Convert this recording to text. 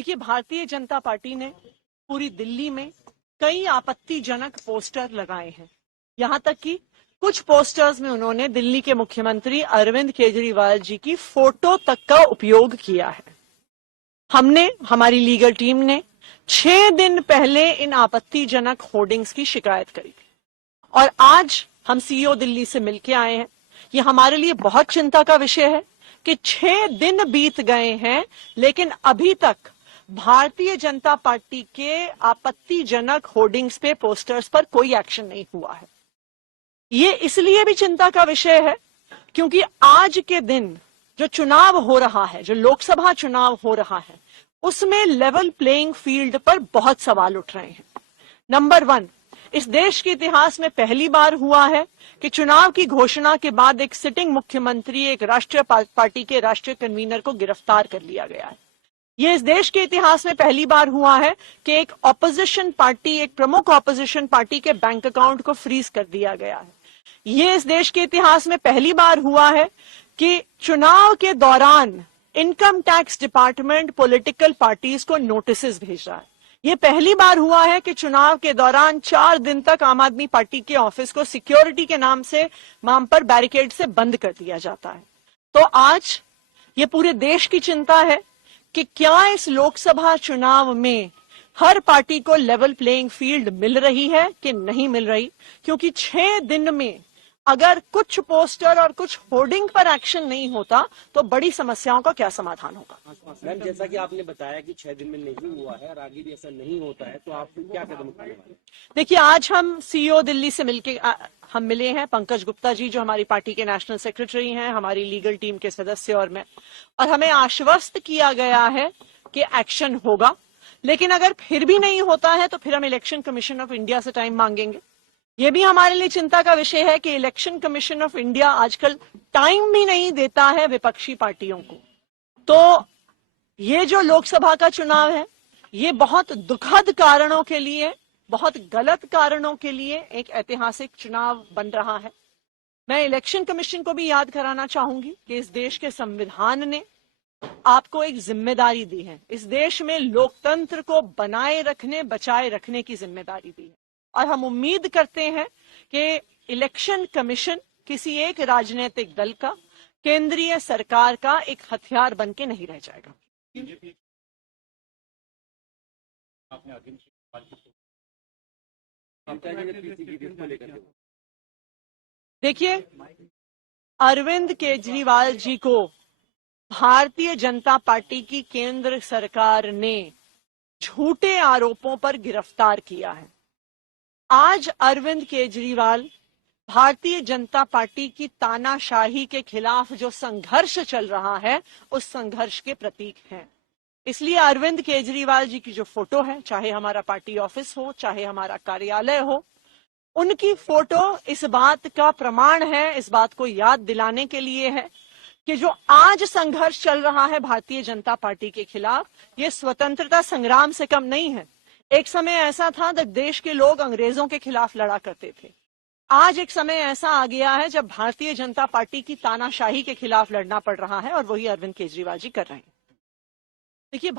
देखिए, भारतीय जनता पार्टी ने पूरी दिल्ली में कई आपत्तिजनक पोस्टर लगाए हैं। यहां तक कि कुछ पोस्टर्स में उन्होंने दिल्ली के मुख्यमंत्री अरविंद केजरीवाल जी की फोटो तक का उपयोग किया है। हमारी लीगल टीम ने 6 दिन पहले इन आपत्तिजनक होर्डिंग्स की शिकायत करी थी और आज हम सीईओ दिल्ली से मिलकर आए हैं। ये हमारे लिए बहुत चिंता का विषय है कि 6 दिन बीत गए हैं, लेकिन अभी तक भारतीय जनता पार्टी के आपत्तिजनक होर्डिंग्स पे, पोस्टर्स पर कोई एक्शन नहीं हुआ है। ये इसलिए भी चिंता का विषय है क्योंकि आज के दिन जो चुनाव हो रहा है, जो लोकसभा चुनाव हो रहा है, उसमें लेवल प्लेइंग फील्ड पर बहुत सवाल उठ रहे हैं। नंबर 1, इस देश के इतिहास में पहली बार हुआ है कि चुनाव की घोषणा के बाद एक सिटिंग मुख्यमंत्री, एक राष्ट्रीय पार्टी के राष्ट्रीय कन्वीनर को गिरफ्तार कर लिया गया है। यह इस देश के इतिहास में पहली बार हुआ है कि एक ऑपोजिशन पार्टी, एक प्रमुख ऑपोजिशन पार्टी के बैंक अकाउंट को फ्रीज कर दिया गया है। यह इस देश के इतिहास में पहली बार हुआ है कि चुनाव के दौरान income tax department political parties को नोटिस भेज रहा है। यह पहली बार हुआ है कि चुनाव के दौरान 4 दिन तक आम आदमी पार्टी के ऑफिस को सिक्योरिटी के नाम पर बैरिकेड से बंद कर दिया जाता है। तो आज ये पूरे देश की चिंता है कि क्या इस लोकसभा चुनाव में हर पार्टी को लेवल प्लेइंग फील्ड मिल रही है कि नहीं मिल रही, क्योंकि 6 दिन में अगर कुछ पोस्टर और कुछ होर्डिंग पर एक्शन नहीं होता तो बड़ी समस्याओं का क्या समाधान होगा। मैम, जैसा कि आपने बताया कि 6 दिन में नहीं हुआ है और आगे भी ऐसा नहीं होता है, तो आप क्या कदम उठाने वाले? देखिए, आज हम सीईओ दिल्ली से हम मिले हैं, पंकज गुप्ता जी जो हमारी पार्टी के नेशनल सेक्रेटरी हैं, हमारी लीगल टीम के सदस्य और मैं, और हमें आश्वस्त किया गया है कि एक्शन होगा। लेकिन अगर फिर भी नहीं होता है तो फिर हम इलेक्शन कमीशन ऑफ इंडिया से टाइम मांगेंगे। ये भी हमारे लिए चिंता का विषय है कि इलेक्शन कमीशन ऑफ इंडिया आजकल टाइम भी नहीं देता है विपक्षी पार्टियों को। तो ये जो लोकसभा का चुनाव है, ये बहुत दुखद कारणों के लिए, बहुत गलत कारणों के लिए एक ऐतिहासिक चुनाव बन रहा है। मैं इलेक्शन कमीशन को भी याद कराना चाहूंगी कि इस देश के संविधान ने आपको एक जिम्मेदारी दी है। इस देश में लोकतंत्र को बनाए रखने, बचाए रखने की जिम्मेदारी दी है और हम उम्मीद करते हैं कि इलेक्शन कमीशन किसी एक राजनीतिक दल का, केंद्रीय सरकार का एक हथियार बन के नहीं रह जाएगा। देखिए, अरविंद केजरीवाल जी को भारतीय जनता पार्टी की केंद्र सरकार ने झूठे आरोपों पर गिरफ्तार किया है। आज अरविंद केजरीवाल भारतीय जनता पार्टी की तानाशाही के खिलाफ जो संघर्ष चल रहा है, उस संघर्ष के प्रतीक हैं। इसलिए अरविंद केजरीवाल जी की जो फोटो है, चाहे हमारा पार्टी ऑफिस हो, चाहे हमारा कार्यालय हो, उनकी फोटो इस बात का प्रमाण है, इस बात को याद दिलाने के लिए है कि जो आज संघर्ष चल रहा है भारतीय जनता पार्टी के खिलाफ, ये स्वतंत्रता संग्राम से कम नहीं है। एक समय ऐसा था जब देश के लोग अंग्रेजों के खिलाफ लड़ा करते थे। आज एक समय ऐसा आ गया है जब भारतीय जनता पार्टी की तानाशाही के खिलाफ लड़ना पड़ रहा है और वही अरविंद केजरीवाल जी कर रहे हैं। देखिए,